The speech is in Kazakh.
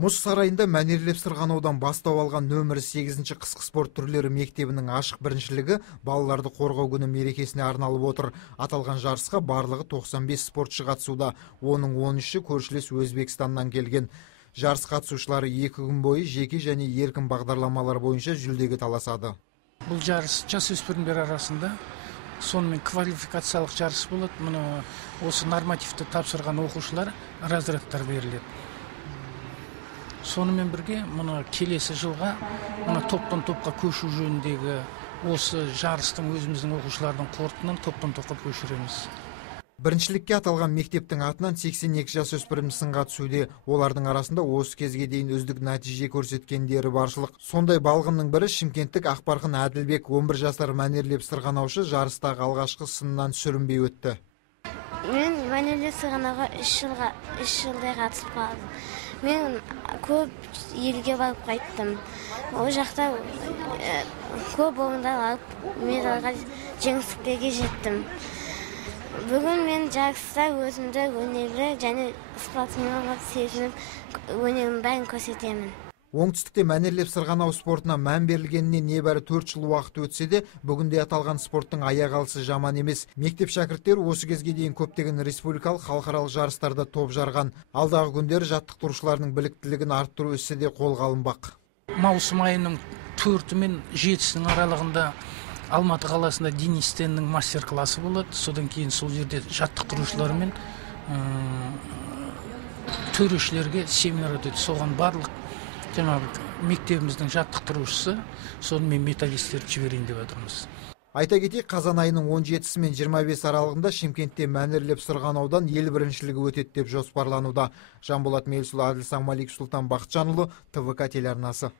Мұз сарайында мәнерлеп сырғанаудан бастау алған нөмірі 8-ші қысқы спорт түрлері мектебінің ашық біріншілігі балаларды қорғау күні мерекесіне арналып отыр. Аталған жарысқа барлығы 95 спортшы қатысуда, оның 13-і көршілес Өзбекстаннан келген. Жарыс қатысушылары 2 күн бойы жеке және еркін бағдарламалар бойынша жүлдеге таласады. Бұл жарыс жасөспірімдер арасында сонымен квалификациялық жарыс болады. Мұны осы нормативті тапсырған оқушылар разрядтар беріледі. Сонымен бірге мұны келесі жылға топтан топқа көшу жөніндегі осы жарыстың өзіміздің оқушылардың қорытынан топтан топқа көшіреміз. Біріншілікке аталған мектептің атынан 82 жасөспірім сынға түсуде. Олардың арасында осы кезге дейін үздік нәтиже көрсеткендері баршылық. Сондай балғынның бірі шымкенттік Ақбарқын Әділбек, 11 жасар мәнерлеп сырғанаушы, жарыстағы алғашқы сыннан сүрінбей өтті. Мен мәнерлеп сырғанауға 3 жылдай қатысып қалдым. Мен көп елге барып қайттым. Ол жақта көп орындар алып, медальға жеңістерге жеттім. Бүгін мен жарыста өзімді өнерлі және спортсмен сезініп, өнерімнің бәрін көрсетемін. Оңтүстікте мәнерлеп сырғанау спортына мән берілгеніне небәрі 4 жыл уақыт өтсе де, бүгінде аталған спорттың аяқ алысы жаман емес. Мектеп шәкірттері осы кезге дейін көптеген республикалық халықаралық жарыстарда топ жарған. Алдағы күндері жаттықтырушылардың біліктілігін арттыру ісі де қолға алынбақ. Маусым айының 4 мен 7-сінің аралығында Алматы қаласында Денис Теннің мастер-классы болады. Содан кейін сол жерде жаттықтырушылар мен төрешілерге семинар өтеді. Соған барлық мектебіміздің жаттықтырушысы, сонымен металлисттерді жіберейін деп отырмыз. Айта кетейік, қазан айының 17-сі мен 25 аралығында Шымкентте мәнерлеп сырғанаудан ел біріншілігі өтеді деп жоспарлануда. Жанболат Мелсұлы, Әділ Самалик, Сұлтан Бақытжанұлы, ТВК телеарнасы.